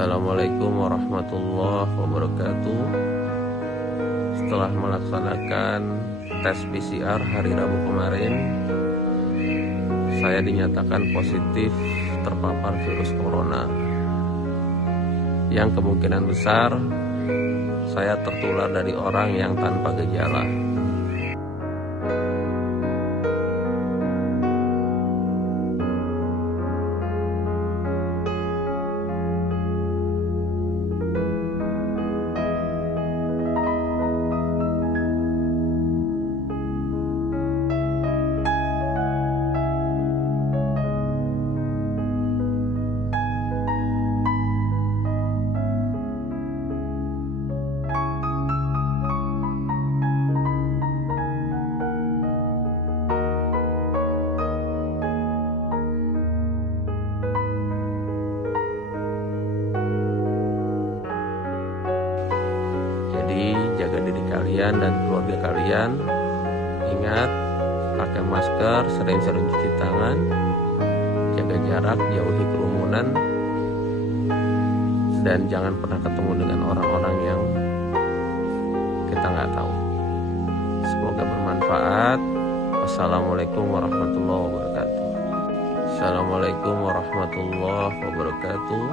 Assalamualaikum warahmatullahi wabarakatuh. Setelah melaksanakan tes PCR hari Rabu kemarin, saya dinyatakan positif terpapar virus corona. Yang kemungkinan besar saya tertular dari orang yang tanpa gejala. Jadi jaga diri kalian dan keluarga kalian. Ingat, pakai masker, sering-sering cuci tangan, jaga jarak, jauhi kerumunan, dan jangan pernah ketemu dengan orang-orang yang kita nggak tahu. Semoga bermanfaat. Wassalamualaikum warahmatullahi wabarakatuh. Assalamualaikum warahmatullahi wabarakatuh.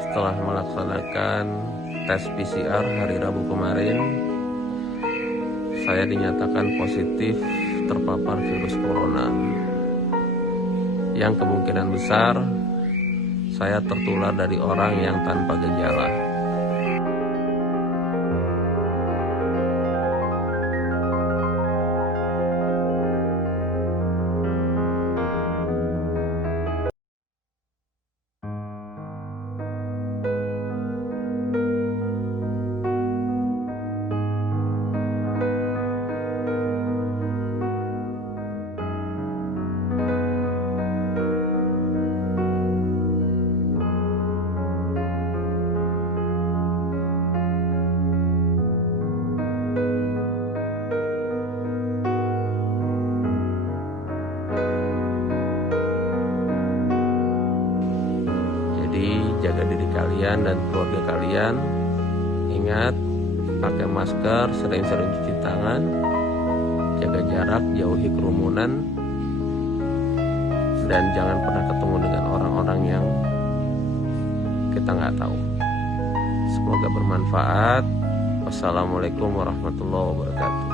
Setelah melaksanakan tes PCR hari Rabu kemarin, saya dinyatakan positif terpapar virus corona. Yang kemungkinan besar saya tertular dari orang yang tanpa gejala. Jaga diri kalian dan keluarga kalian. Ingat, pakai masker, sering-sering cuci tangan, jaga jarak, jauhi kerumunan, dan jangan pernah ketemu dengan orang-orang yang kita nggak tahu. Semoga bermanfaat. Wassalamualaikum warahmatullahi wabarakatuh.